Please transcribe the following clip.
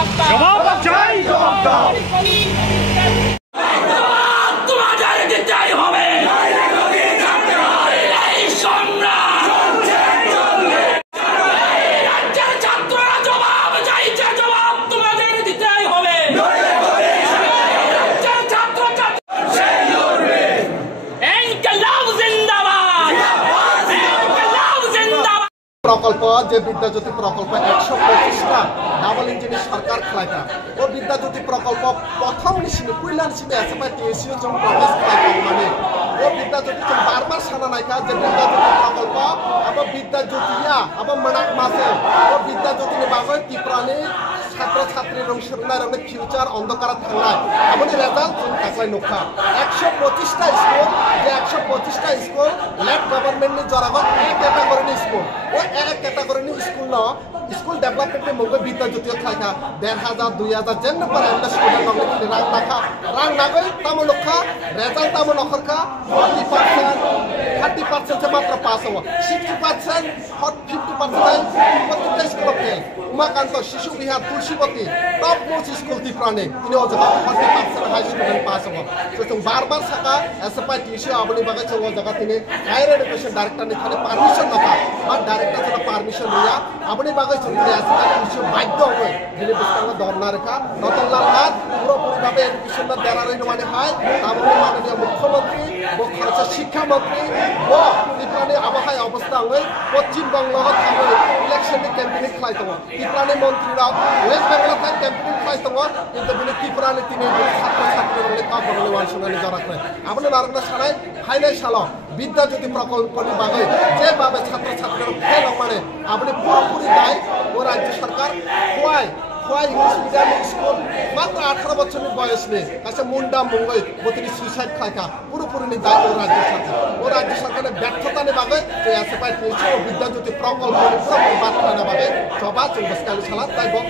জবাব চাই, জবাব দাও। তোমাদের দিতেই হবে। এই সংগ্রাম রাজ্যের ছাত্ররা জবাব চাইছে, জবাব তোমাদের দিতেই হবে। রাজ্যের ছাত্র ইনকিলাব জিন্দাবাদ, ইনকিলাব জিন্দাবাদ। প্রকল্প যে বিদ্যাজ্যোতি প্রকল্প 125টা ডাবল ইঞ্জিনের সরকার খাইকা ও বিদ্যাজ্যোতি প্রকল্প প্রথম নিশিনে কুইলা নিশিনে এসএফআই টিএসইউ जों প্রবেশ খাইকা মানে ও বিদ্যাজ্যোতি जों বারবার সানা নাইকা যে বিদ্যাজ্যোতি প্রকল্প আবার বিদ্যাজ্যোতিয়া আবার মনাক মাসে ও বিদ্যাজ্যোতিনি বাগৈ ত্রিপুরানি ছাত্র ছাত্রী রং সরনাই রং ফিউচার অন্ধকার থাকনাই আমনি রেজাল্ট जों তাকলাই নখা 125টা স্কুল যে 125টা স্কুল লেফট গভর্নমেন্টনি জরাগত এক ক্যাটাগরিনি স্কুল ও এক ক্যাটাগরিনি স্কুল ন স্কুল ডেভেলপমেন্টে মঙ্গল বিদ্যাজ্যোতি থাকা 1500 2000 যেন পর আমরা স্টুডেন্ট গভর্নমেন্ট রাং নাখা রাং নাগৈ তামো নখা রেজাল্ট তামো নখরকা 30% से मात्र पास हो 60% और 50% প্রত্যেকটা school fail Umakanta Shishu Bihar Tulsibati top most school ত্রিপুরানে তিনি ও জায়গা 40% হাই স্টুডেন্ট পাস हो তো जों बार-बार साका एसएफआई टीसी आबनि बागै जों জায়গা তিনি हायर एजुकेशन डायरेक्टर नि खाली परमिशन नखा बा डायरेक्टर जों परमिशन लिया आबनि बागै जों एसएफआई टीसी बाध्य हो दिनै बिस्तांग धरना रेखा रतनलाल नाथ পুরোপুরি ভাবে এডুকেশন না দেরারে মানে হয় তারপরে মাননীয় মুখ্যমন্ত্রী বখারছে শিক্ষামন্ত্রী ও ত্রিপুরানি আবহাওয়া অবস্থা হয়ে পশ্চিমবঙ্গ থাকবে ইলেকশন ক্যাম্পেইন খাই দङ ত্রিপুরানি মন্ত্রীরা ওয়েস্ট বেঙ্গল থাক ক্যাম্পেইন খাই দङ কিন্তু বিনি ত্রিপুরানি তিনি ছাত্র ছাত্রীদের কা বড়লে ওয়ানসনানি জরা করে আপনি নারগনা সারাই ফাইনাল সাল বিদ্যাজ্যোতি প্রকল্পনি বাগৈ যেভাবে ছাত্র ছাত্রীরা ফেল মানে আপনি পুরোপুরি দায় ও রাজ্য সরকার খোয়াই ইংলিশ মিডিয়াম স্কুল মাত্র 18 বছরের বয়স নিয়ে কাছে মুন্ডা মুঙ্গই বতিনি সুইসাইড খাইকা পুরোপুরি দায় ও রাজ্য সরকারের ব্যর্থতা নে বাগে যে এসএফআই টিএসইউ ও বিদ্যাজ্যোতি প্রকল্প বার্তা না বাগে সবা 24 কালি সালা তাই বক